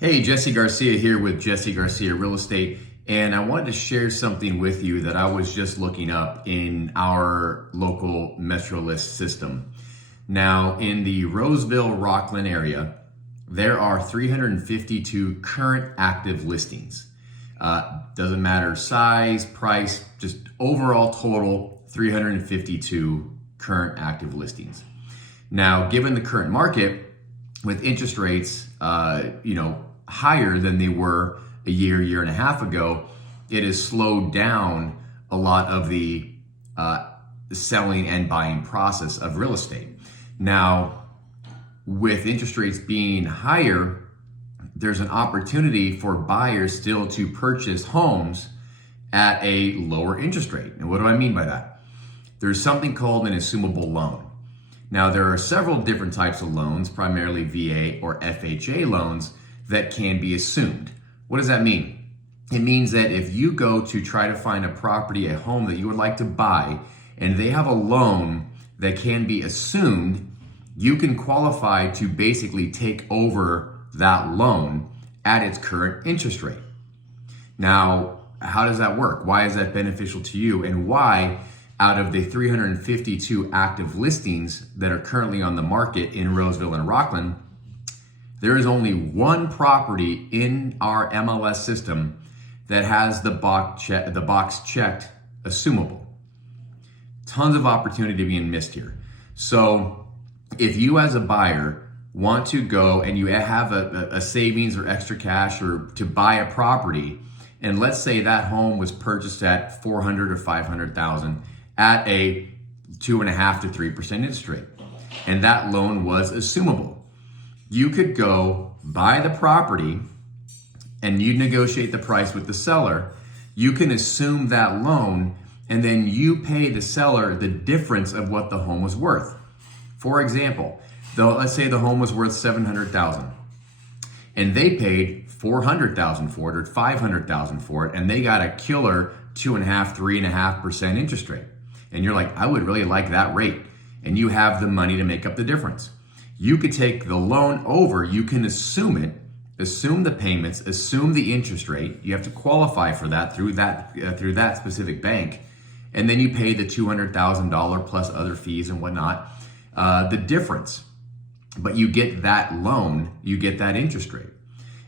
Hey, Jesse Garcia here with Jesse Garcia Real Estate, and I wanted to share something with you that I was just looking up in our local Metro List system. Now, in the Roseville, Rockland area, there are 352 current active listings. Doesn't matter size, price, just overall total, 352 current active listings. Now, given the current market, with interest rates, higher than they were a year and a half ago, it has slowed down a lot of the selling and buying process of real estate. Now, with interest rates being higher, there's an opportunity for buyers still to purchase homes at a lower interest rate. And what do I mean by that? There's something called an assumable loan. Now, there are several different types of loans, primarily VA or FHA loans, that can be assumed. What does that mean? It means that if you go to try to find a property, a home that you would like to buy, and they have a loan that can be assumed, you can qualify to basically take over that loan at its current interest rate. Now, how does that work? Why is that beneficial to you? And why, out of the 352 active listings that are currently on the market in Roseville and Rockland, there is only one property in our MLS system that has the box checked assumable. Tons of opportunity being missed here. So if you as a buyer want to go and you have a savings or extra cash or to buy a property, and let's say that home was purchased at $400,000 or $500,000 at a 2.5% to 3% interest rate, and that loan was assumable, you could go buy the property and you negotiate the price with the seller. You can assume that loan and then you pay the seller the difference of what the home was worth. For example, let's say the home was worth $700,000 and they paid $400,000 for it or $500,000 for it, and they got a killer 2.5%, 3.5% interest rate. And you're like, I would really like that rate. And you have the money to make up the difference. You could take the loan over, you can assume it, assume the payments, assume the interest rate. You have to qualify for that through that specific bank. And then you pay the $200,000 plus other fees and whatnot, the difference. But you get that loan, you get that interest rate.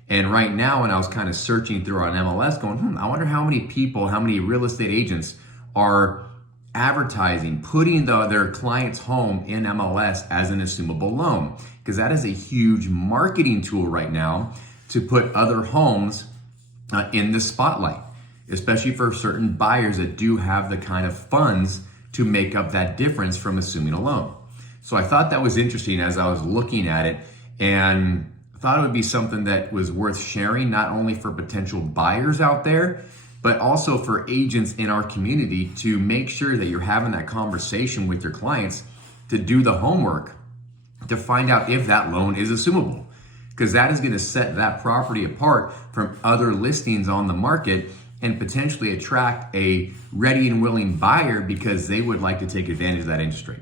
And right now, when I was kind of searching through our MLS going, I wonder how many real estate agents are advertising, putting their client's home in MLS as an assumable loan, because that is a huge marketing tool right now to put other homes in the spotlight, especially for certain buyers that do have the kind of funds to make up that difference from assuming a loan. So I thought that was interesting as I was looking at it, and thought it would be something that was worth sharing, not only for potential buyers out there, but also for agents in our community to make sure that you're having that conversation with your clients to do the homework to find out if that loan is assumable, because that is going to set that property apart from other listings on the market and potentially attract a ready and willing buyer because they would like to take advantage of that interest rate.